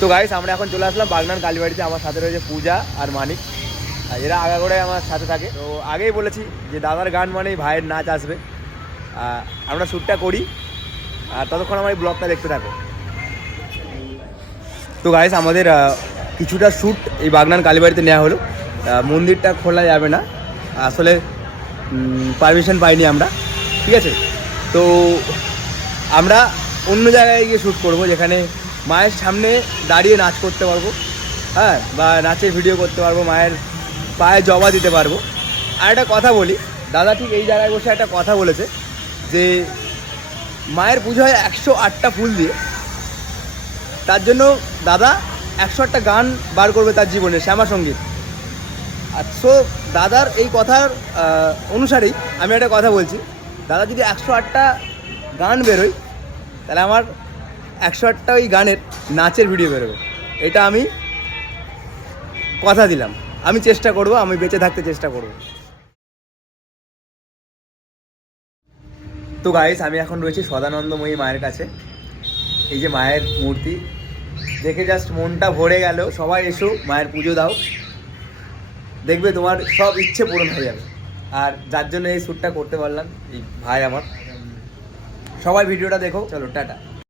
তো গাইস আমরা এখন চলে আসলাম বাগনান কালীবাড়িতে। আমার সাথে রয়েছে পূজা আর মানিক, আর এরা আগাগোড়ায় আমার সাথে থাকে। তো আগেই বলেছি যে দাদার গান মানেই ভাইয়ের নাচ আসবে। আমরা শ্যুটটা করি আর ততক্ষণ আমার এই ব্লগটা দেখতে থাকো। তো গাইস আমাদের কিছুটা শ্যুট এই বাগনান কালীবাড়িতে নেওয়া হলো। মন্দিরটা খোলা যাবে না, আসলে পারমিশন পাইনি আমরা, ঠিক আছে। তো আমরা অন্য জায়গায় গিয়ে শ্যুট করবো, যেখানে মায়ের সামনে দাঁড়িয়ে নাচ করতে পারবো, হ্যাঁ, বা নাচের ভিডিও করতে পারবো, মায়ের পায়ে জবা দিতে পারবো। আর একটা কথা বলি, দাদা ঠিক এই জায়গায় বসে একটা কথা বলেছে যে মায়ের পুজো হয় 108টা ফুল দিয়ে, তার জন্য দাদা 108টা গান বার করবে তার জীবনে, শ্যামা সঙ্গীত। আর সো দাদার এই কথার অনুসারেই আমি একটা কথা বলছি, দাদা যদি 108টা গান বেরোয় তাহলে আমার 108টা ওই গানের নাচের ভিডিও বেরোবে। এটা আমি কথা দিলাম, আমি চেষ্টা করব, আমি বেঁচে থাকতে চেষ্টা করব। তো গাইস আমি এখন রয়েছি সদানন্দময়ী মায়ের কাছে। এই যে মায়ের মূর্তি দেখে জাস্ট মনটা ভরে গেল। সবাই এসো, মায়ের পুজো দাও, দেখবে তোমার সব ইচ্ছে পূরণ হয়ে যাবে। আর যার জন্য এই শ্যুটটা করতে পারলাম এই ভাই আমার। সবাই ভিডিওটা দেখো, চলো টাটা।